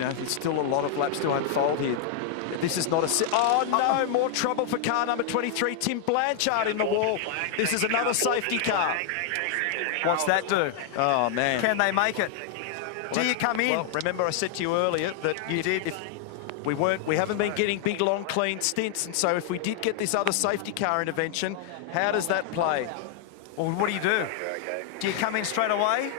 know, there's still a lot of laps to unfold here. This is not a... Oh, no, more trouble for car number 23, Tim Blanchard in the wall. This is another safety car. What's that do? Oh, man. Can they make it? Do you come in? Well, remember I said to you earlier that you did. If we haven't been getting big, long, clean stints, and so if we did get this other safety car intervention, how does that play? Well, what do? Do you come in straight away?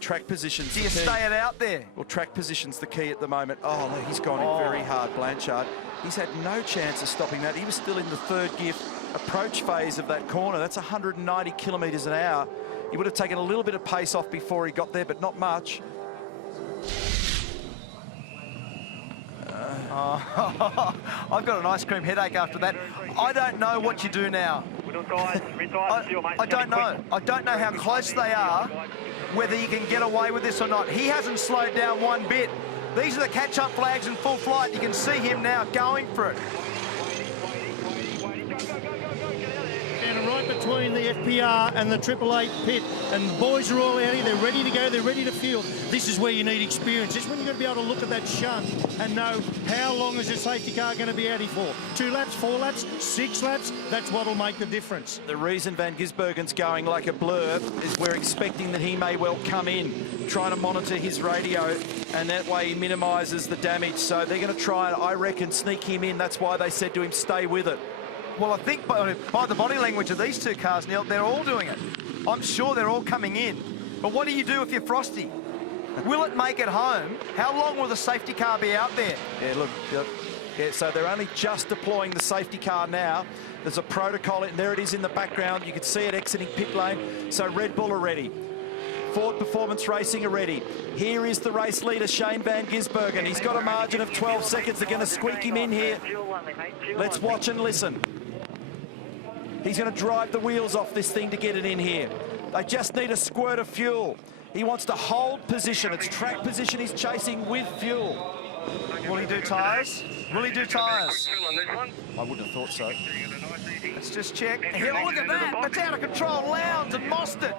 Track positions. Do you stay it out there? Well, track position's the key at the moment. Oh, no, he's gone in very hard, Blanchard. He's had no chance of stopping that. He was still in the third gear approach phase of that corner. That's 190 kilometres an hour. He would have taken a little bit of pace off before he got there, but not much. I've got an ice cream headache after that. I don't know what you do now. I don't know. I don't know how close they are, whether you can get away with this or not. He hasn't slowed down one bit. These are the catch-up flags in full flight. You can see him now going for it. And right between the FPR and the 888 pit, and the boys are all out here. They're ready to go. They're ready to field. This is where you need experience. This is when you've got to be able to look at that shunt and know how long is your safety car going to be out here for. 2 laps, 4 laps, 6 laps. That's what'll make the difference. The reason Van Gisbergen's going like a blur is we're expecting that he may well come in, trying to monitor his radio, and that way he minimises the damage. So they're going to try and, I reckon, sneak him in. That's why they said to him, stay with it. Well, I think by the body language of these two cars, Neil, they're all doing it. I'm sure they're all coming in. But what do you do if you're Frosty? Will it make it home? How long will the safety car be out there? Yeah, look, yeah, so they're only just deploying the safety car now. There's a protocol, and there it is in the background. You can see it exiting pit lane. So Red Bull are ready. Ford Performance Racing are ready. Here is the race leader, Shane Van Gisbergen. He's got a margin of 12 seconds. They're going to squeak him in here. Let's watch and listen. He's going to drive the wheels off this thing to get it in here. They just need a squirt of fuel. He wants to hold position. It's track position he's chasing with fuel. Will he do tyres? Will he do tyres? I wouldn't have thought so. Let's just check. Here, look at that. That's out of control. Lowndes and Mostert.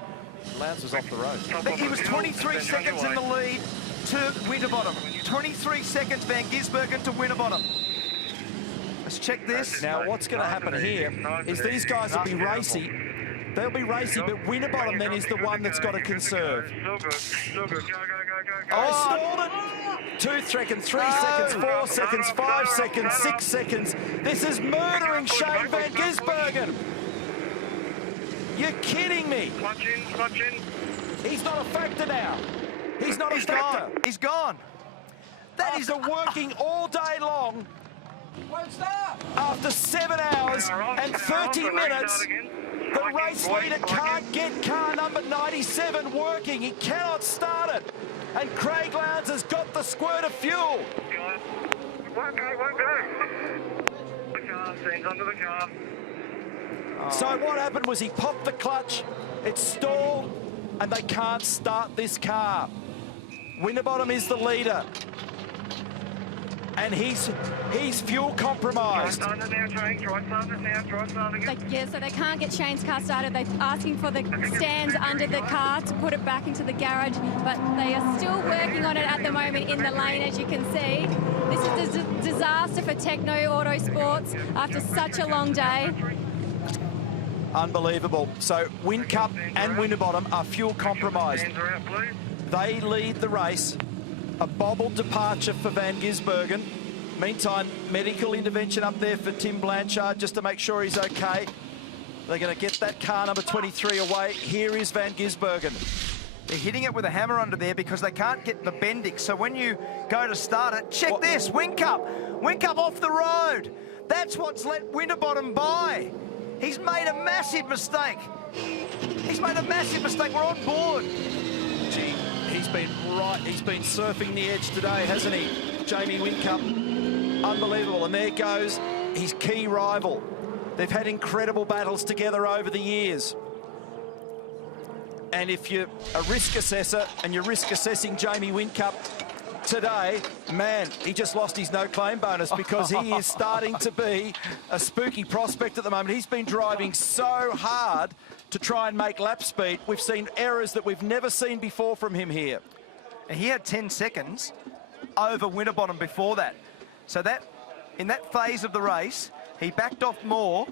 Lowndes was off the road. He was 23 seconds in the lead to Winterbottom. 23 seconds, Van Gisbergen to Winterbottom. Let's check this. Now, what's going to happen here is these guys will be racy. They'll be racy, but Winterbottom then is the one that's got to conserve. Oh, stalled it. 2 seconds, 3 seconds, 4 seconds, 5 seconds, 6 seconds. This is murdering Shane Van Gisbergen. You're kidding me. Clutch in. He's not a factor now. He's not a factor. He's gone. That is working all day long. After 7 hours and 30 minutes, the race leader can't get car number 97 working. He cannot start it. And Craig Lowndes has got the squirt of fuel. Won't go. The car, stands under the car. So what happened was he popped the clutch, it stalled, and they can't start this car. Winterbottom is the leader. And he's fuel compromised. Yeah, so they can't get Shane's car started. They're asking for the stands under the car to put it back into the garage, but they are still working on it at the moment in the lane, as you can see. This is a disaster for Techno Autosports after such a long day. Unbelievable. So Whincup and Winterbottom are fuel compromised. They lead the race. A bobbled departure for Van Gisbergen. Meantime, medical intervention up there for Tim Blanchard just to make sure he's okay. They're going to get that car number 23 away. Here is Van Gisbergen. They're hitting it with a hammer under there because they can't get the Bendix. So when you go to start it, check this, Whincup. Whincup off the road. That's what's let Winterbottom by. He's made a massive mistake. He's made a massive mistake. We're on board. Gee, he's been surfing the edge today, hasn't he? Jamie Whincup, unbelievable. And there goes his key rival. They've had incredible battles together over the years. And if you're a risk assessor and you're risk assessing Jamie Whincup today, man, he just lost his no-claim bonus because he is starting to be a spooky prospect at the moment. He's been driving so hard to try and make lap speed. We've seen errors that we've never seen before from him here. And he had 10 seconds over Winterbottom before that. So that, in that phase of the race, he backed off more.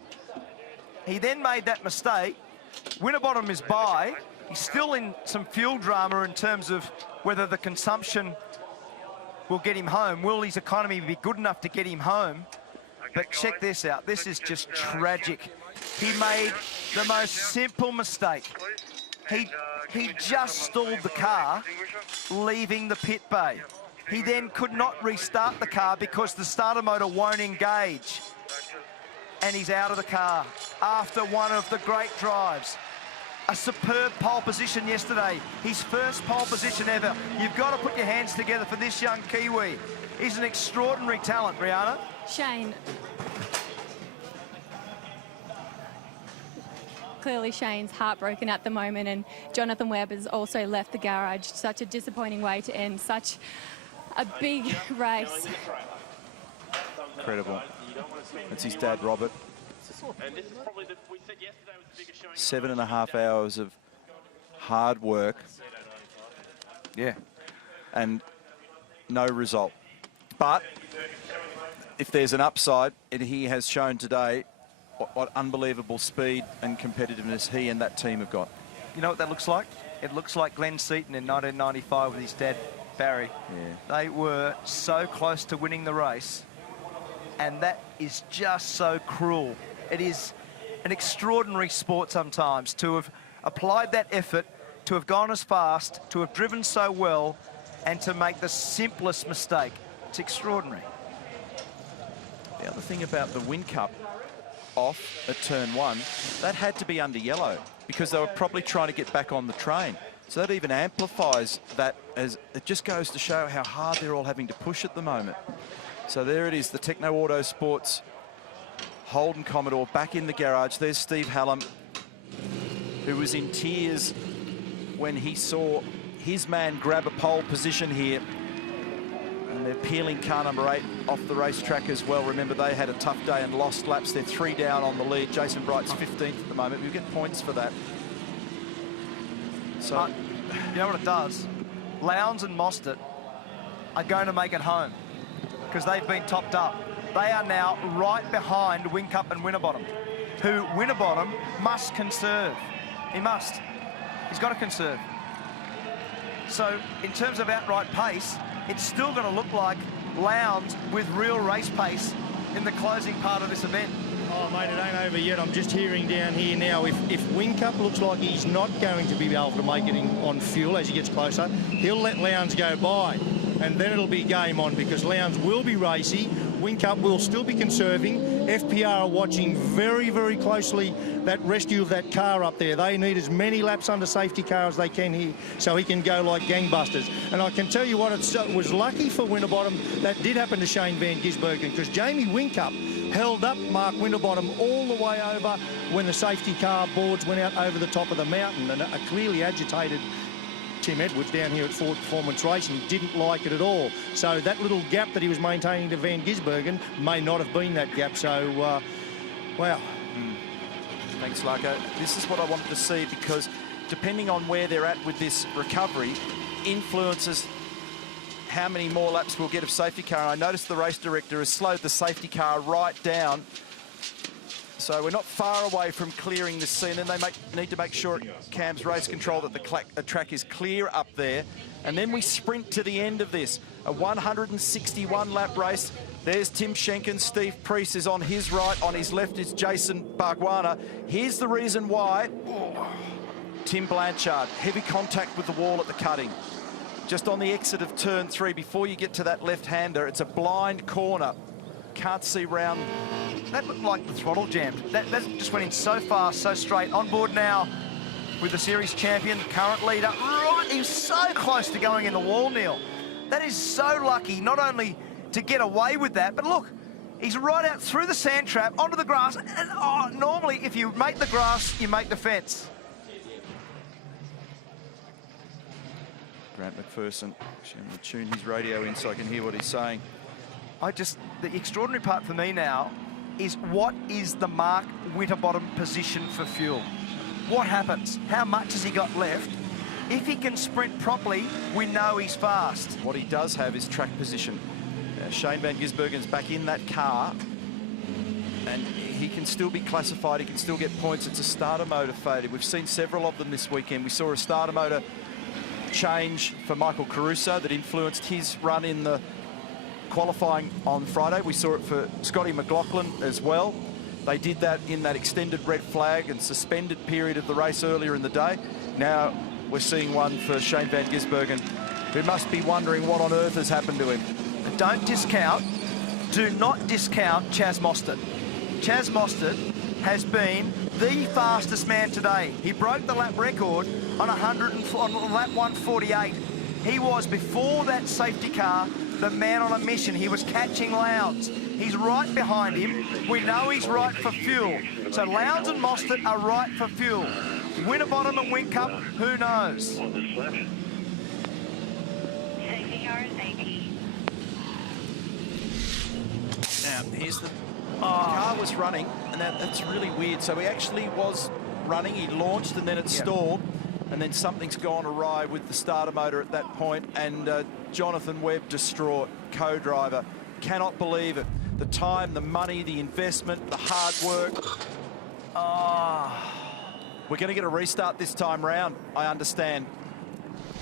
He then made that mistake. Winterbottom is by. He's still in some fuel drama in terms of whether the consumption will get him home. Will his economy be good enough to get him home? But check this out. This is just tragic. He made the most simple mistake. He just stalled the car, leaving the pit bay. He then could not restart the car because the starter motor won't engage. And he's out of the car after one of the great drives. A superb pole position yesterday. His first pole position ever. You've got to put your hands together for this young Kiwi. He's an extraordinary talent, Rihanna. Shane. Clearly Shane's heartbroken at the moment, and Jonathan Webb has also left the garage. Such a disappointing way to end such a big race. Incredible. That's his dad, Robert. 7.5 hours of hard work. Yeah. And no result. But if there's an upside, and he has shown today what unbelievable speed and competitiveness he and that team have got. You know what that looks like? It looks like Glenn Seaton in 1995 with his dad, Barry. Yeah. They were so close to winning the race, and that is just so cruel. It is an extraordinary sport sometimes to have applied that effort, to have gone as fast, to have driven so well, and to make the simplest mistake. It's extraordinary. The other thing about the Win Cup off at turn 1, that had to be under yellow because they were probably trying to get back on the train. So that even amplifies that, as it just goes to show how hard they're all having to push at the moment. So there it is, the Techno Autosports Holden Commodore back in the garage. There's Steve Hallam, who was in tears when he saw his man grab a pole position here. And they're peeling car number 8 off the racetrack as well. Remember, they had a tough day and lost laps. They're 3 down on the lead. Jason Bright's 15th at the moment. We'll get points for that. So, you know what it does? Lowndes and Mostert are going to make it home because they've been topped up. They are now right behind Whincup and Winterbottom, who Winterbottom must conserve. He must. He's got to conserve. So, in terms of outright pace, it's still going to look like Lowndes with real race pace in the closing part of this event. Oh, mate, it ain't over yet. I'm just hearing down here now, if Whincup looks like he's not going to be able to make it on fuel as he gets closer, he'll let Lowndes go by, and then it'll be game on because Lowndes will be racy. Whincup will still be conserving. FPR are watching very, very closely that rescue of that car up there. They need as many laps under safety car as they can here so he can go like gangbusters. And I can tell you what, it was lucky for Winterbottom that did happen to Shane Van Gisbergen because Jamie Whincup held up Mark Winterbottom all the way over when the safety car boards went out over the top of the mountain, and a clearly agitated Tim Edwards down here at Ford Performance Racing didn't like it at all. So that little gap that he was maintaining to Van Gisbergen may not have been that gap. So, wow. Thanks, Larko. This is what I wanted to see because depending on where they're at with this recovery, influences how many more laps we'll get of safety car. And I noticed the race director has slowed the safety car right down. So we're not far away from clearing this scene, and they need to make sure at Cam's race control that the track is clear up there. And then we sprint to the end of this, a 161 lap race. There's Tim Schenken. Steve Prix is on his right. On his left is Jason Bargwanna. Here's the reason why. Tim Blanchard, heavy contact with the wall at the cutting. Just on the exit of turn 3, before you get to that left-hander, it's a blind corner. Can't see round. That looked like the throttle jammed. That just went in so fast, so straight. On board now with the series champion, current leader. Right, he was so close to going in the wall, Neil. That is so lucky, not only to get away with that, but look, he's right out through the sand trap, onto the grass. And, normally, if you make the grass, you make the fence. Grant McPherson, actually, I'm going to tune his radio in so I can hear what he's saying. The extraordinary part for me now is what is the Mark Winterbottom position for fuel? What happens? How much has he got left? If he can sprint properly, we know he's fast. What he does have is track position. Shane van Gisbergen's back in that car, and he can still be classified, he can still get points. It's a starter motor failure. We've seen several of them this weekend. We saw a starter motor change for Michael Caruso that influenced his run in the qualifying on Friday. We saw it for Scotty McLaughlin as well. They did that in that extended red flag and suspended period of the race earlier in the day. Now we're seeing one for Shane van Gisbergen, who must be wondering what on earth has happened to him. Don't discount, do not discount Chaz Mostert. Chaz Mostert has been the fastest man today. He broke the lap record on lap 148. He was, before that safety car, the man on a mission. He was catching Lowndes. He's right behind him. We know he's right for fuel. So Lowndes and Mostert are right for fuel. Winterbottom and Whincup, who knows? Safety car is 80. Now, here's the car was running, and that's really weird. So he actually was running, he launched, and then it stalled, and then something's gone awry with the starter motor at that point, and Jonathan Webb, distraught, co-driver, cannot believe it. The time, the money, the investment, the hard work. We're going to get a restart this time round, I understand.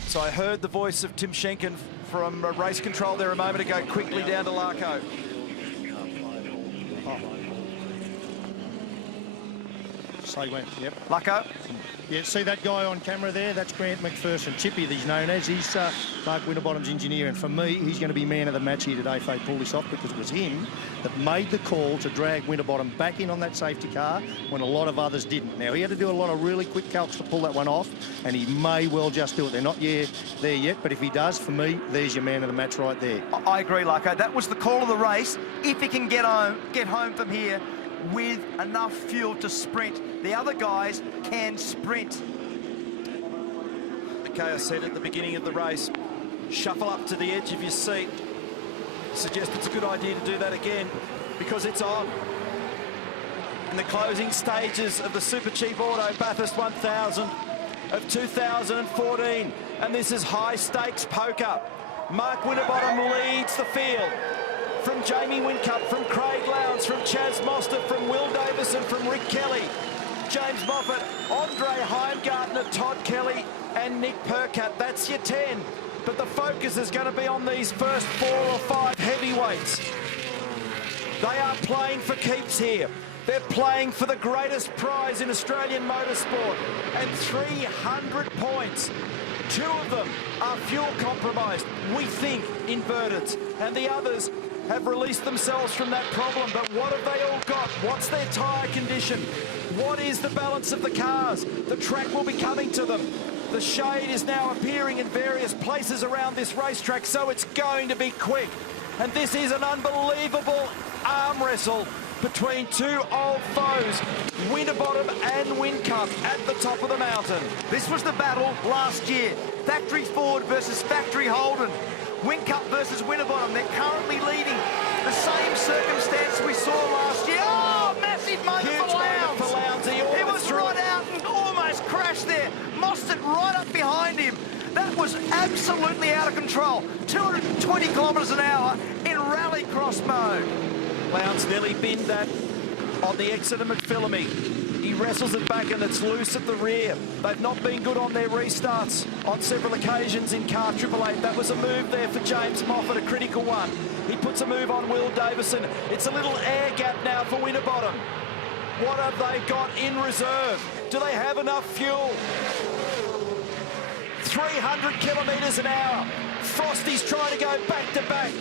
So I heard the voice of Tim Schenken from race control there a moment ago, quickly down to Larko. Say when, yep. Lucko. Yeah, see that guy on camera there? That's Grant McPherson, Chippy, he's known as. He's Mark Winterbottom's engineer, and for me, he's going to be man of the match here today if they pull this off, because it was him that made the call to drag Winterbottom back in on that safety car when a lot of others didn't. Now, he had to do a lot of really quick calcs to pull that one off, and he may well just do it. They're not there yet, but if he does, for me, there's your man of the match right there. I agree, Lucko. That was the call of the race. If he can get home from here with enough fuel to sprint. The other guys can sprint. Okay, I said at the beginning of the race, shuffle up to the edge of your seat. Suggest it's a good idea to do that again, because it's on. In the closing stages of the Super Cheap Auto Bathurst 1000 of 2014, and this is high stakes poker. Mark Winterbottom leads the field. From Jamie Whincup, from Craig Lowndes, from Chaz Mostert, from Will Davison, from Rick Kelly, James Moffat, Andre Heimgartner, Todd Kelly and Nick Percat. That's your 10. But the focus is going to be on these first 4 or 5 heavyweights. They are playing for keeps here. They're playing for the greatest prize in Australian motorsport, and 300 points. 2 of them are fuel compromised, we think inverteds, and the others have released themselves from that problem. But what have they all got? What's their tyre condition? What is the balance of the cars? The track will be coming to them. The shade is now appearing in various places around this racetrack, so it's going to be quick. And this is an unbelievable arm wrestle between 2 old foes, Winterbottom and Whincup, at the top of the mountain. This was the battle last year. Factory Ford versus Factory Holden. Whincup versus Winterbottom. They're currently leading. The same circumstance we saw last year. Oh, massive moment for Lowndes. He was right out and almost crashed there. Mostert right up behind him. That was absolutely out of control. 220 kilometres an hour in rallycross mode. Lowndes nearly binned that on the exit of McPhillamy. He wrestles it back and it's loose at the rear. They've not been good on their restarts on several occasions in car 888. That was a move there for James Moffat, a critical one. He puts a move on Will Davison. It's a little air gap now for Winterbottom. What have they got in reserve? Do they have enough fuel? 300 kilometres an hour. Frosty's trying to go back to back.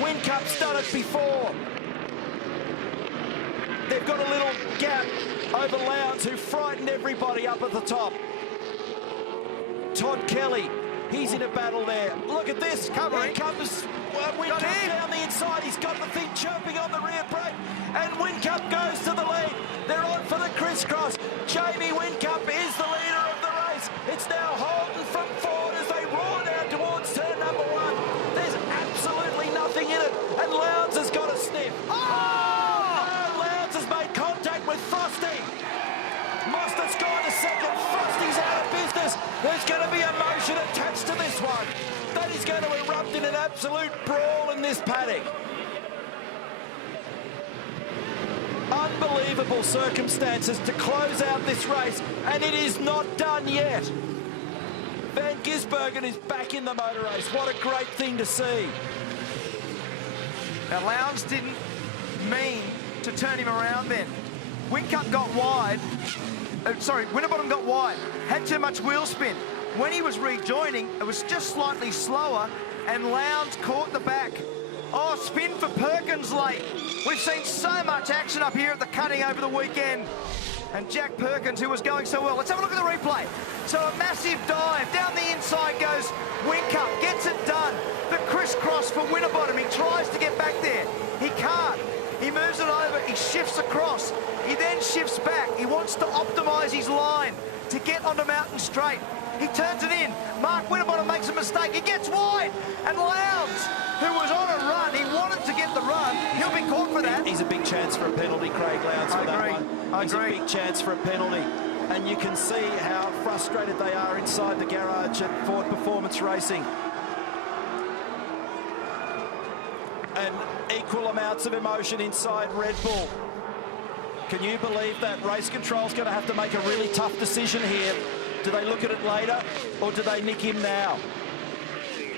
Whincup's done it before. They've got a little gap over Lowndes, who frightened everybody up at the top. Todd Kelly, he's in a battle there. Look at this. Here comes Whincup down the inside. He's got the thing chirping on the rear brake. And Whincup goes to the lead. They're on for the crisscross. Jamie Whincup is the leader of the race. It's now Holden from Ford as they roar down towards turn number 1. There's absolutely nothing in it. And Lowndes has got a sniff. Made contact with Frosty. Mostert's gone to second. Frosty's out of business. Circus. There's going to be emotion attached to this one. That is going to erupt in an absolute brawl in this paddock. Unbelievable circumstances to close out this race, and it is not done yet. Van Gisbergen is back in the motor race. What a great thing to see. Now, Lowndes didn't mean to turn him around then. Whincup got wide. Winterbottom got wide. Had too much wheel spin. When he was rejoining, it was just slightly slower, and Lowndes caught the back. Oh, spin for Perkins late. We've seen so much action up here at the cutting over the weekend. And Jack Perkins, who was going so well. Let's have a look at the replay. So a massive dive. Down the inside goes Whincup. Gets it done. The crisscross for Winterbottom. He tries to get back there. He can't. He moves it over. He shifts across. He then shifts back. He wants to optimise his line to get onto Mountain Straight. He turns it in. Mark Winterbottom makes a mistake. He gets wide. And Lowndes, who was on a run, he wanted to get the run. He'll be caught for that. He's a big chance for a penalty, Craig Lowndes, for that one. He's a big chance for a penalty. And you can see how frustrated they are inside the garage at Ford Performance Racing. And equal amounts of emotion inside Red Bull. Can you believe that? Race Control's going to have to make a really tough decision here. Do they look at it later, or do they nick him now?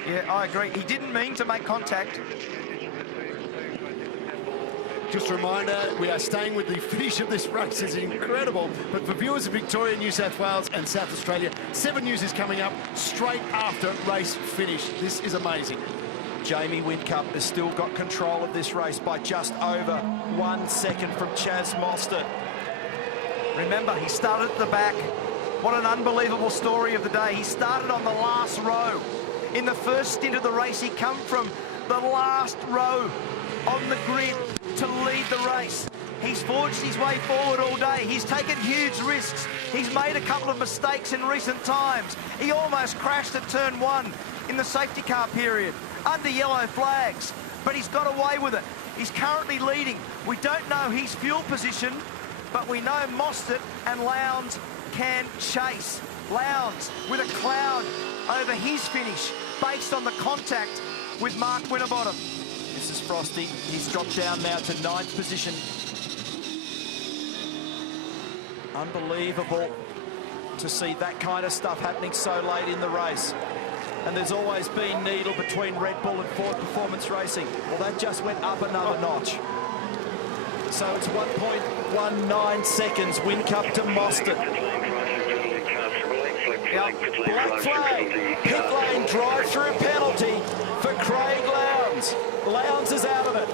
Yeah, I agree. He didn't mean to make contact. Just a reminder, we are staying with the finish of this race. It's incredible. But for viewers of Victoria, New South Wales and South Australia, 7 News is coming up straight after race finish. This is amazing. Jamie Whincup has still got control of this race by just over 1 second from Chaz Mostert. Remember, he started at the back. What an unbelievable story of the day. He started on the last row. In the first stint of the race, he come from the last row on the grid to lead the race. He's forged his way forward all day. He's taken huge risks. He's made a couple of mistakes in recent times. He almost crashed at turn 1 in the safety car period under yellow flags, but he's got away with it. He's currently leading. We don't know his fuel position, but we know Mostert and Lowndes can chase. Lowndes with a cloud over his finish based on the contact with Mark Winterbottom. This is Frosty. He's dropped down now to 9th position. Unbelievable to see that kind of stuff happening so late in the race. And there's always been needle between Red Bull and Ford Performance Racing. Well, that just went up another notch. So it's 1.19 seconds, Whincup to Mostert. Black flag, pit lane drive-through penalty for Craig Lowndes. Lowndes is out of it.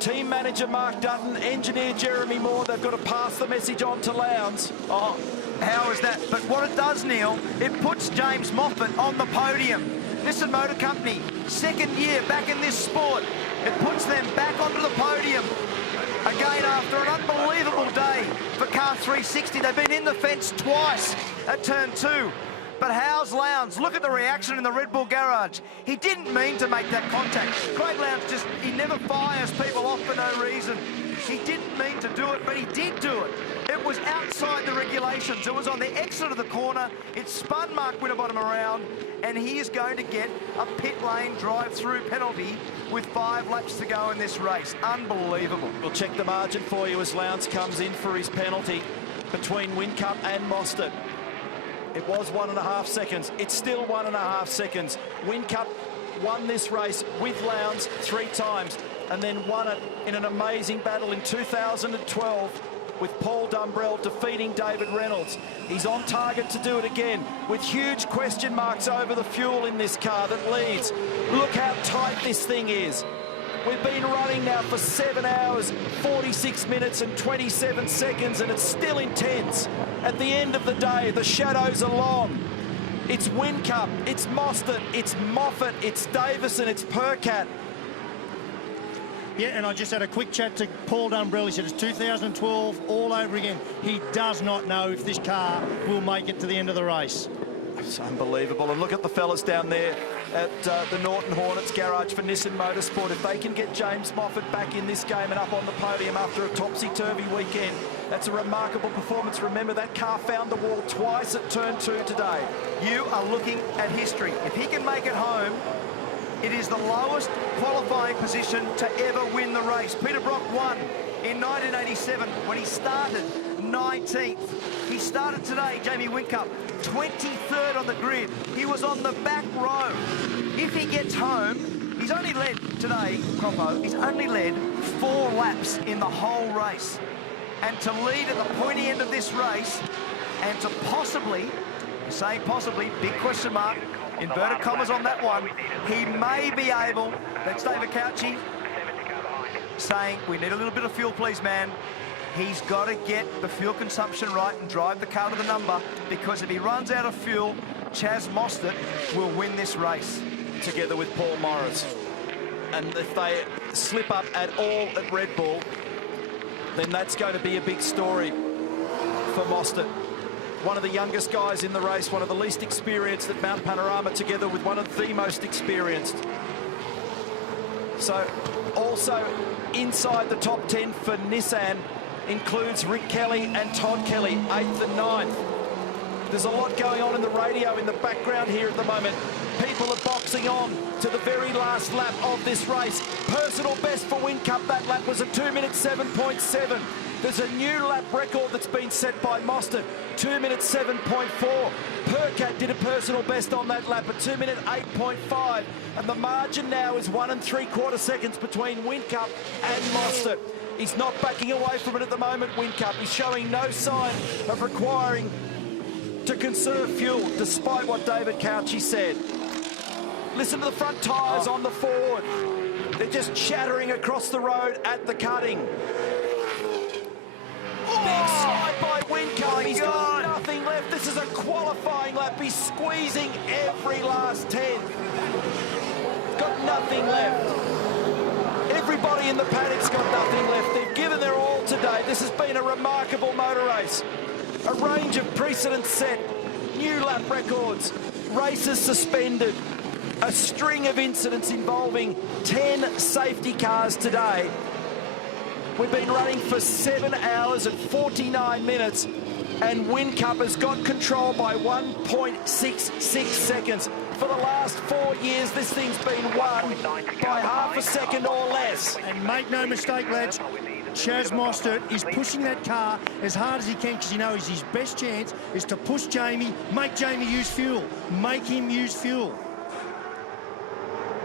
Team manager Mark Dutton, engineer Jeremy Moore, they've got to pass the message on to Lowndes. Oh, how is that? But what it does, Neil, it puts James Moffat on the podium. Nissan Motor Company, 2nd year back in this sport. It puts them back onto the podium. Again, after an unbelievable day for Car 360. They've been in the fence twice at turn 2. But how's Lowndes? Look at the reaction in the Red Bull garage. He didn't mean to make that contact. Craig Lowndes he never fires people off for no reason. He didn't mean to do it, but he did do it. It was outside the regulations. It was on the exit of the corner. It spun Mark Winterbottom around, and he is going to get a pit lane drive-through penalty with 5 laps to go in this race. Unbelievable. We'll check the margin for you as Lowndes comes in for his penalty between Whincup and Mostert. It was 1.5 seconds. It's still 1.5 seconds. Whincup won this race with Lowndes 3 times and then won it in an amazing battle in 2012 with Paul Dumbrell defeating David Reynolds. He's on target to do it again with huge question marks over the fuel in this car that leads. Look how tight this thing is. We've been running now for 7 hours, 46 minutes and 27 seconds, and it's still intense. At the end of the day, the shadows are long. It's Whincup, it's Mostert, it's Moffat, it's Davison, it's Percat. Yeah, and I just had a quick chat to Paul Dumbrell. He said it's 2012 all over again. He does not know if this car will make it to the end of the race. It's unbelievable. And look at the fellas down there at the Norton Hornets garage for Nissan Motorsport. If they can get James Moffat back in this game and up on the podium after a topsy-turvy weekend, that's a remarkable performance. Remember, that car found the wall twice at turn 2 today. You are looking at history. If he can make it home, it is the lowest qualifying position to ever win the race. Peter Brock won in 1987 when he started 19th. He started today, Jamie Whincup, 23rd on the grid. He was on the back row. If he gets home, he's only led today, Croppo, he's only led 4 laps in the whole race. And to lead at the pointy end of this race, and to possibly, saying possibly, big question mark, inverted commas on that one, he may be able, that's David Couchy saying, we need a little bit of fuel, please, man. He's got to get the fuel consumption right and drive the car to the number, because if he runs out of fuel, Chaz Mostert will win this race. Together with Paul Morris. And if they slip up at all at Red Bull, then that's going to be a big story for Mostert. One of the youngest guys in the race, one of the least experienced at Mount Panorama, together with one of the most experienced. So also inside the top 10 for Nissan includes Rick Kelly and Todd Kelly, 8th and 9th. There's a lot going on in the radio in the background here at the moment. People are boxing on to the very last lap of this race. Personal best for Whincup, that lap was a 2 minutes 7.7. There's a new lap record that's been set by Mostert, 2 minutes 7.4. Percat did a personal best on that lap at 2 minute 8.5. And the margin now is 1 3/4 seconds between Whincup and Mostert. He's not backing away from it at the moment, Whincup. He's showing no sign of requiring to conserve fuel, despite what David Couchy said. Listen to the front tyres on the Ford. They're just chattering across the road at the cutting. Big slide by Whincup. He's got nothing left. This is a qualifying lap. He's squeezing every last 10. Got nothing left. Everybody in the paddock's got nothing left. They've given their all today. This has been a remarkable motor race. A range of precedents set, new lap records, races suspended, a string of incidents involving 10 safety cars today. We've been running for 7 hours and 49 minutes, and Whincup has got control by 1.66 seconds. For the last 4 years, this thing's been won by half a second or less. And make no mistake, lads, Chaz Mostert is pushing that car as hard as he can, because he knows his best chance is to push Jamie, make Jamie use fuel, make him use fuel.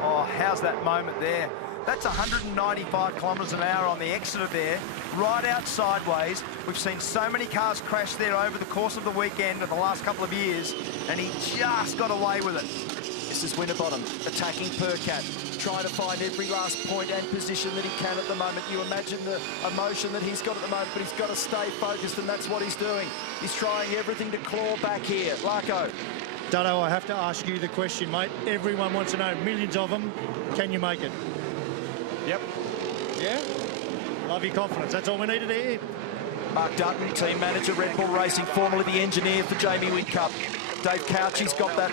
Oh, how's that moment there? That's 195 kilometres an hour on the exit of there, right out sideways. We've seen so many cars crash there over the course of the weekend of the last couple of years, and he just got away with it. This is Winterbottom attacking Percat, trying to find every last point and position that he can at the moment. You imagine the emotion that he's got at the moment, but he's got to stay focused, and that's what he's doing. He's trying everything to claw back here. Larko. Dutto, I have to ask you the question, mate. Everyone wants to know, millions of them, can you make it? Yep. Yeah? Love your confidence. That's all we needed to hear. Mark Dutton, team manager, Red Bull Racing, formerly the engineer for Jamie Whincup. Dave Couchy's got that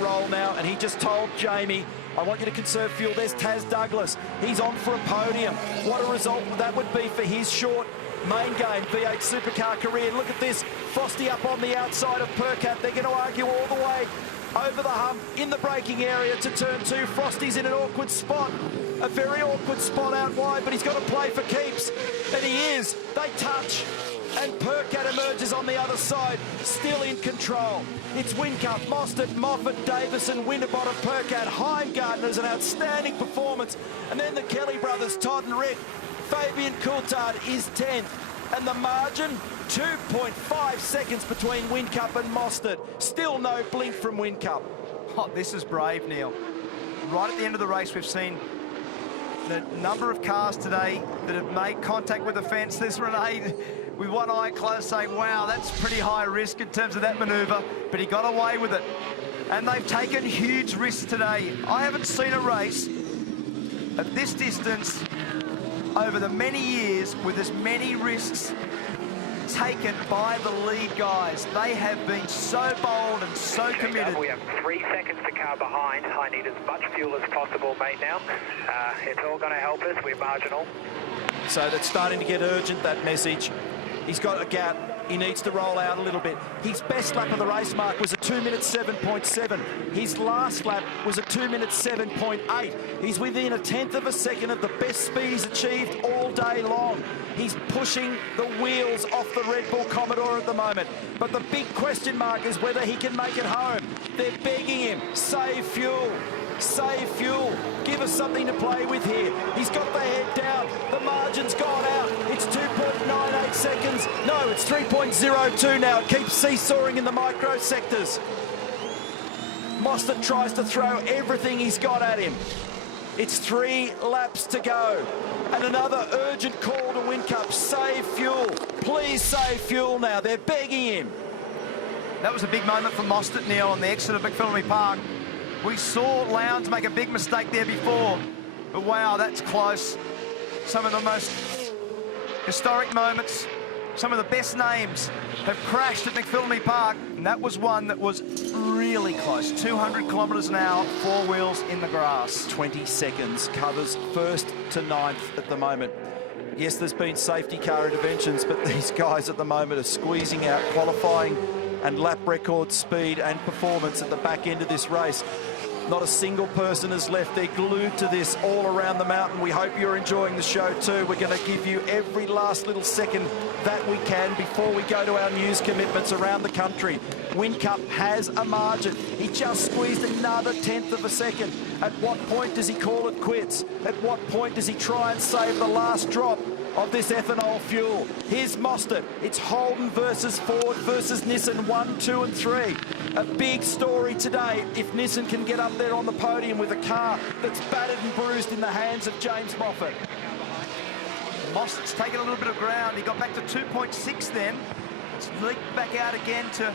role now, and he just told Jamie, I want you to conserve fuel. There's Taz Douglas. He's on for a podium. What a result that would be for his short main game V8 supercar career. Look at this. Frosty up on the outside of Percat. They're going to argue all the way over the hump in the braking area to turn 2. Frosty's in an awkward spot. A very awkward spot out wide, but he's got to play for keeps. And he is. They touch. And Percat emerges on the other side, still in control. It's Whincup, Mostert, Moffat, Davison, Winterbottom, Percat, Heimgartner's an outstanding performance. And then the Kelly brothers, Todd and Rick. Fabian Coulthard is 10th. And the margin, 2.5 seconds between Whincup and Mostert. Still no blink from Whincup. Oh, this is brave, Neil. Right at the end of the race, we've seen the number of cars today that have made contact with the fence. There's Renee with one eye closed saying, wow, that's pretty high risk in terms of that manoeuvre, but he got away with it. And they've taken huge risks today. I haven't seen a race at this distance over the many years with as many risks taken by the lead guys. They have been so bold and so committed. We have 3 seconds to car behind. I need as much fuel as possible, mate, now. It's all going to help us. We're marginal. So that's starting to get urgent, that message. He's got a gap. He needs to roll out a little bit. His best lap of the race, Mark, was a 2 minute 7.7. His last lap was a 2 minute 7.8. He's within 1/10 of a second of the best speed he's achieved all day long. He's pushing the wheels off the Red Bull Commodore at the moment. But the big question mark is whether he can make it home. They're begging him, save fuel. Save fuel. Give us something to play with here. He's got the head down. The margin's gone out. It's 2.98 seconds. No, it's 3.02 now. It keeps seesawing in the micro sectors. Mostert tries to throw everything he's got at him. It's 3 laps to go. And another urgent call to Whincup. Save fuel. Please save fuel now. They're begging him. That was a big moment for Mostert, Neil, on the exit of McPhillamy Park. We saw Lowndes make a big mistake there before, but wow, that's close. Some of the most historic moments, some of the best names have crashed at McPhillamy Park, and that was one that was really close. 200 kilometres an hour, 4 wheels in the grass. 20 seconds, covers 1st to 9th at the moment. Yes, there's been safety car interventions, but these guys at the moment are squeezing out qualifying and lap record speed and performance at the back end of this race. Not a single person is left. They're glued to this all around the mountain. We hope you're enjoying the show too. We're going to give you every last little second that we can before we go to our news commitments around the country. Whincup has a margin. He just squeezed another 1/10 of a second. At what point does he call it quits? At what point does he try and save the last drop of this ethanol fuel? Here's Mostert. It's Holden versus Ford versus Nissan 1, 2 and 3. A big story today if Nissan can get up there on the podium with a car that's battered and bruised in the hands of James Moffat. Mostert's taken a little bit of ground. He got back to 2.6 then. It's leaked back out again to...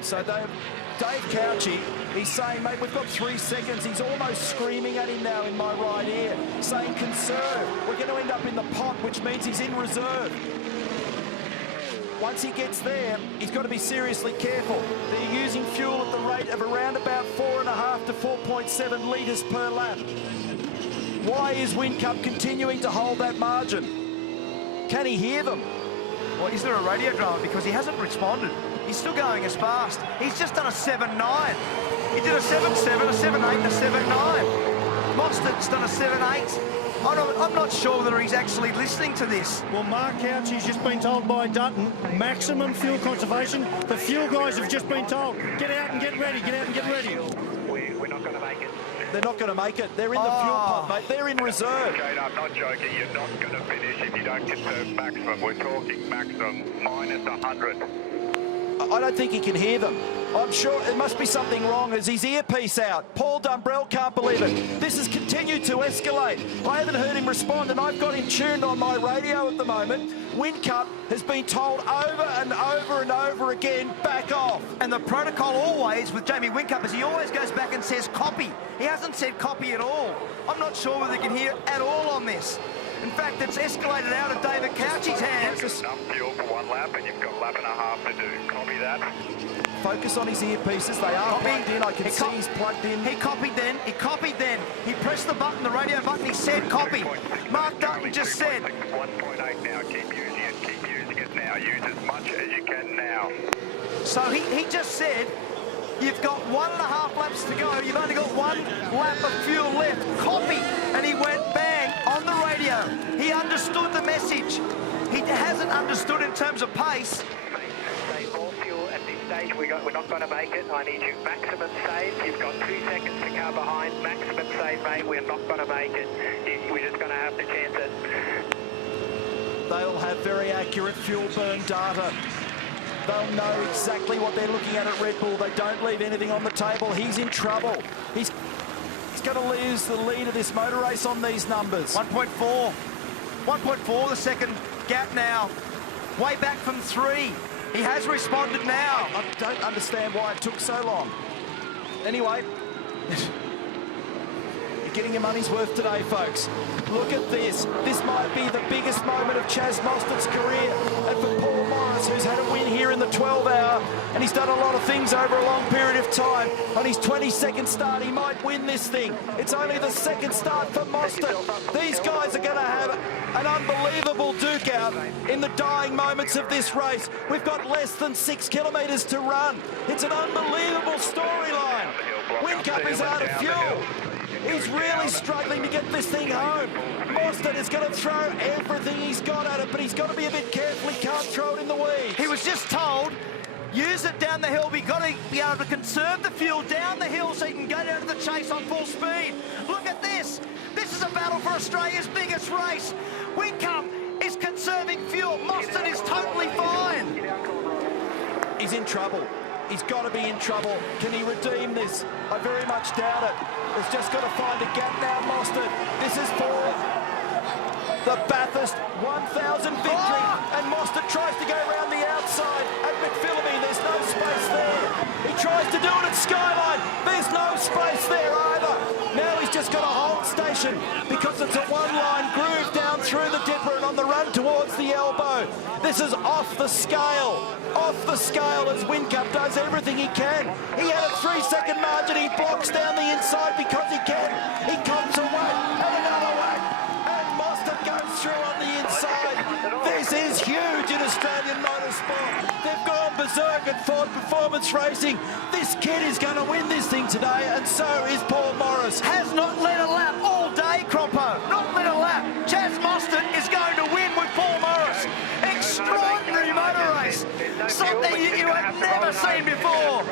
So Dave Couchy, he's saying, mate, we've got 3 seconds. He's almost screaming at him now in my right ear, saying conserve. We're going to end up in the pot, which means he's in reserve. Once he gets there, he's got to be seriously careful. They're using fuel at the rate of around about 4.5 to 4.7 litres per lap. Why is Whincup continuing to hold that margin? Can he hear them? Well, is there a radio drama? Because he hasn't responded. He's still going as fast. He's just done a 7.9. He did a 7.7, a 7.8 and a 7.9. Mostert's done a 7.8. I'm not sure whether he's actually listening to this. Well, Mark Couchy's just been told by Dutton, maximum fuel conservation. The fuel guys have just been told, get out and get ready, get out and get ready. We're not going to make it. They're not going to make it. They're in the fuel pot, mate. They're in reserve. Jade, I'm not joking. You're not going to finish if you don't conserve maximum. We're talking maximum minus 100. I don't think he can hear them. I'm sure there must be something wrong. Is his earpiece out? Paul Dumbrell can't believe it. This has continued to escalate. I haven't heard him respond, and I've got him tuned on my radio at the moment. Whincup has been told over and over and over again, back off. And the protocol always with Jamie Whincup is he always goes back and says copy. He hasn't said copy at all. I'm not sure whether he can hear at all on this. In fact, it's escalated out of David Couchy's hands. Enough fuel for 1 lap, and you've got a lap and a half to do. Copy that. Focus on his earpieces. They are plugged in. I can see he's plugged in. He copied then. He copied then. He pressed the button, the radio button. He said copy. Mark Dutton just said. 1.8 now. Keep using it. Keep using it now. Use as much as you can now. So he just said, you've got 1.5 laps to go. You've only got 1 lap of fuel left. Copy. And he went bang on the radio. He understood the message. He hasn't understood in terms of pace. Save more fuel at this stage. We're not going to make it. I need you maximum save. You've got 2 seconds to car behind. Maximum save, mate. We're not going to make it. We're just going to have to chance it. They'll have very accurate fuel burn data. They'll know exactly what they're looking at Red Bull. They don't leave anything on the table. He's in trouble. He's going to lose the lead of this motor race on these numbers. 1.4. 1.4 the second gap now. Way back from 3. He has responded now. I don't understand why it took so long. Anyway, You're getting your money's worth today, folks. Look at this. This might be the biggest moment of Chaz Mostert's career. And for Paul Morris, who's had a win here in the 12 hour, and he's done a lot of things over a long period of time. On his 22nd start, he might win this thing. It's only the second start for Mostert. These guys are going to have an unbelievable duke out in the dying moments of this race. We've got less than 6 kilometres to run. It's an unbelievable storyline. Whincup is out of fuel. He's really struggling to get this thing home. Mostert is going to throw everything he's got at it, but he's got to be a bit careful. He can't throw it in the weeds. He was just told, use it down the hill. We've got to be able to conserve the fuel down the hill so he can go down to the chase on full speed. Look at this. This is a battle for Australia's biggest race. Whincup is conserving fuel. Mostert is totally fine. He's in trouble. He's got to be in trouble. Can he redeem this? I very much doubt it. He's just got to find a gap now, Mostert. This is for the Bathurst 1000 victory. And Mostert tries to go around the outside at McPhillamy. There's no space there. He tries to do it at Skyline. There's no space there either. Now he's just got a hold station because it's a one-line groove down through the dipper and on the run towards the elbow. This is off the scale. Off the scale as Whincup does everything he can. He had a 3-second margin. He blocks down the inside because he can. He comes away and another whack. And Mostert goes through on the inside. This is huge in Australian motorsport. They've gone berserk at Ford Performance Racing. This kid is going to win this thing today, and so is Paul Morris. Has not led a lap all day, Crompo. Not led a lap. Chaz Mostert is going to win with Paul Morris. Extraordinary motor race. Something you have never seen before.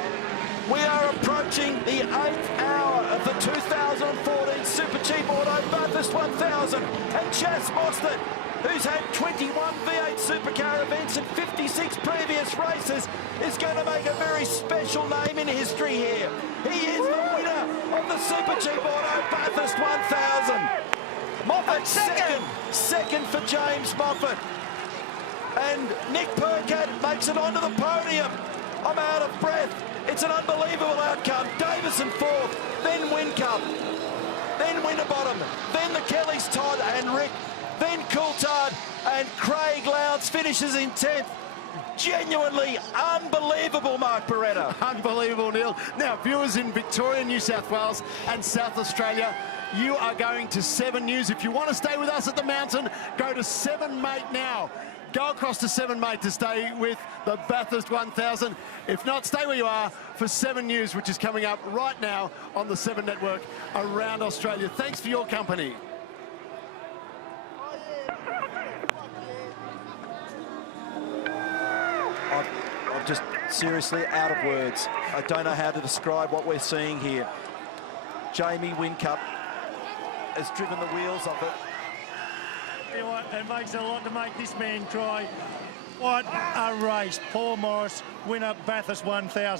We are approaching the 8th hour of the 2014 Super Cheap Auto Bathurst 1000. And Chaz Mostert, who's had 21 V8 supercar events and 56 previous races, is going to make a very special name in history here. He is the winner of the Super Cheap Auto Bathurst 1000. Moffat second for James Moffat. And Nick Percat makes it onto the podium. I'm out of breath. It's an unbelievable outcome. Davison fourth, then Whincup, then Winterbottom, then the Kellys, Todd and Rick, then Coulthard, and Craig Lowndes finishes in 10th. Genuinely unbelievable, Mark Beretta. Unbelievable, Neil. Now, viewers in Victoria, New South Wales and South Australia, you are going to 7 News. If you want to stay with us at the mountain, go to 7 Mate now. Go across to 7 Mate to stay with the Bathurst 1000. If not, stay where you are for 7 News, which is coming up right now on the 7 Network around Australia. Thanks for your company. I'm just seriously out of words. I don't know how to describe what we're seeing here. Jamie Whincup has driven the wheels of it. You know what, it makes a lot to make this man cry. What a race. Paul Morris, winner Bathurst 1000.